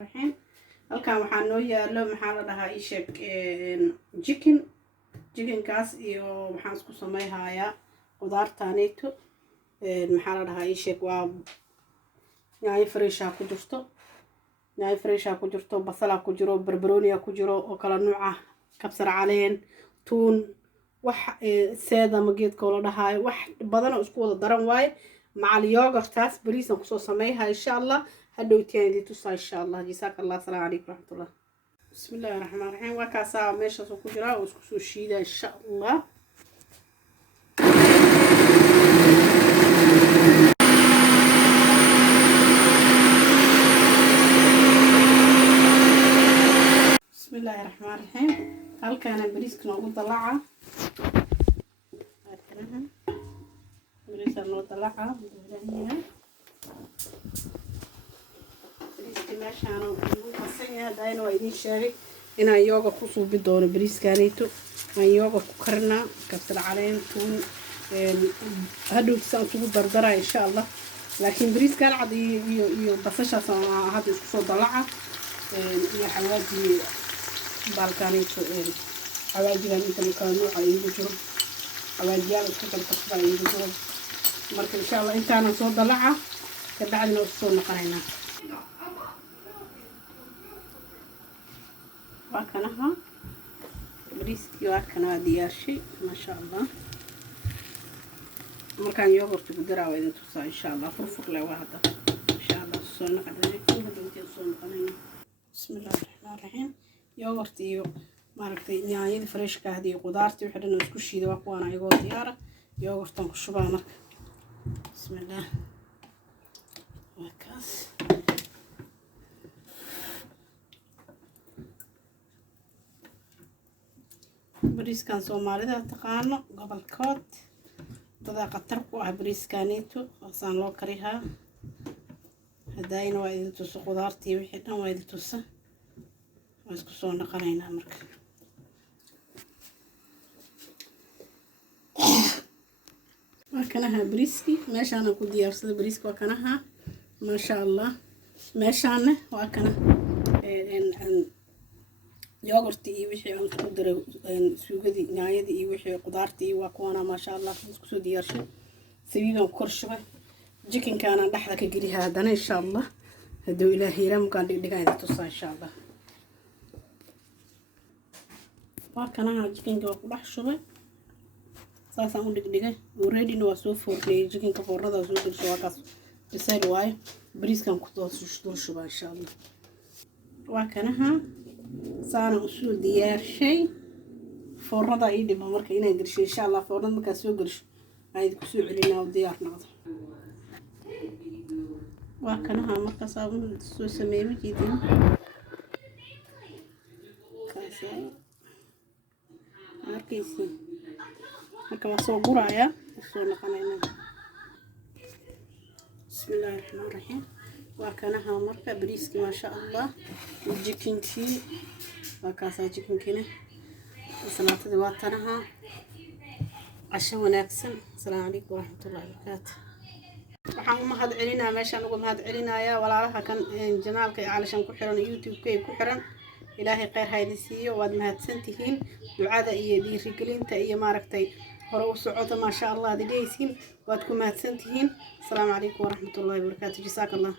الرحيم halkan waxaa noo yaalo maxaa la dhahaa ii sheeg chicken kaas iyo waxaan isku sameeyhayaa qudaartaaneyto maxaa la dhahaa ii sheeg waa yaanyo fresh ku jirto basal ku jiro barbarooni ku jiro oo kala nooc ah kabsar caleen tuun wax seeda ma geedka la dhahayo wax badan oo isku wada daran waaye macal yogurtaas bariis aan kusoo sameeyhaa insha Allah hadhowtaan idin tusaa insha Allah jazakallahu salaam alaykum rahmatullah bismillahir rahmanir rahim waa kaasa meeshaas ku jira oo isku soo shiida insha Allah bismillahir rahmanir rahim halkaan bariiska ugu dalaca bariiska noo dalaca meeshaan ugu qasan yahay dayna waa idin sheegay inaan yoga ku suubi doono bariiskaaneyto aan yoga ku karnaa kabsar caleen tuun hadhowtiisaan isugu dardara insha Allah laakiin bariiskaan cad iyo basashaas aan hadda isku soo dalaca iyo xawaaji balkaaneyto xawaajigan inta kala nooca iigu jiro xawaajiyaal isku dardarsan iigu jiro marka insha Allah intaana soo dalaca ka bacdina soo noqonaynaa وكانها بريسكي وكانها ديارشي ما شاء الله مركان يوغورت بدرا وإذا توصى إن شاء الله فرفر له واحدة إن شاء الله صونا قدرنا كلها بنتي صونا قدرنا بسم الله الرحمن الرحيم يوغورت يو ماركتي نيايد فريش كهدي قدارتي وحدنا نسكو شيء واقوانا يقول ديارة يوغورت نكشبها بسم الله وكاس bariiskan Soomaalida taqaano gobolkood dada qatar ku ah bariiskaanito asaan loo kariyaa hadayna waa idin tuso qudaartii wixii dhan waa idin tuso waa isku soo naqanaynaa marka markanaha bariiski meeshaan ku diyaarsada bariiska waa kanaha ma sha Allah meeshaan waa kana yogurti iyo wixii aan ku daray suugadii yaanyadii iyo wixii qudaartii waa kuwana ma sha Allah isku soo diyaarshay sabiiban korshubay chicken kana dhaxda ka geliha hadana insha Allah haduu ilaahay ramkan dhigay tusaa insha Allah waa kana chicken ka ku dhax shubay saasaan u dhigay already no soo foornay chicken ka foornada soo gashay waa kaas bisayl waay bariiskan ku soo shubay insha Allah waa kana saana usoo diyaarshay foornada ay dhimo marka inay gashay insha Allah foornada marka soo gasho ay ku soo celinaa oo diyaar noqdo waa kana marka saabun soo sameeyay jidin kaasa markaysi marka waa soo guraya soo noqonayna bismillahir rahmanir rahim وكانها مركب بريسكي ما شاء الله وجيكنكي وكاسا جيكنكينه سلطه دواتنها عشاء وناكسن السلام عليكم ورحمه الله وبركاته waxaan uma had celinaa meeshaan ugu mahad celinaaya walaalaha kan janaalka caalishan ku xiran youtube-ka ku xiran ilaahay khayr haydi siiyo waad mahadsantihiin ducada iyo dhiirigelinta iyo maaragtay hore u socota ma sha Allah digaysiin waad ku mahadsantihiin السلام عليكم ورحمه الله وبركاته جزاك الله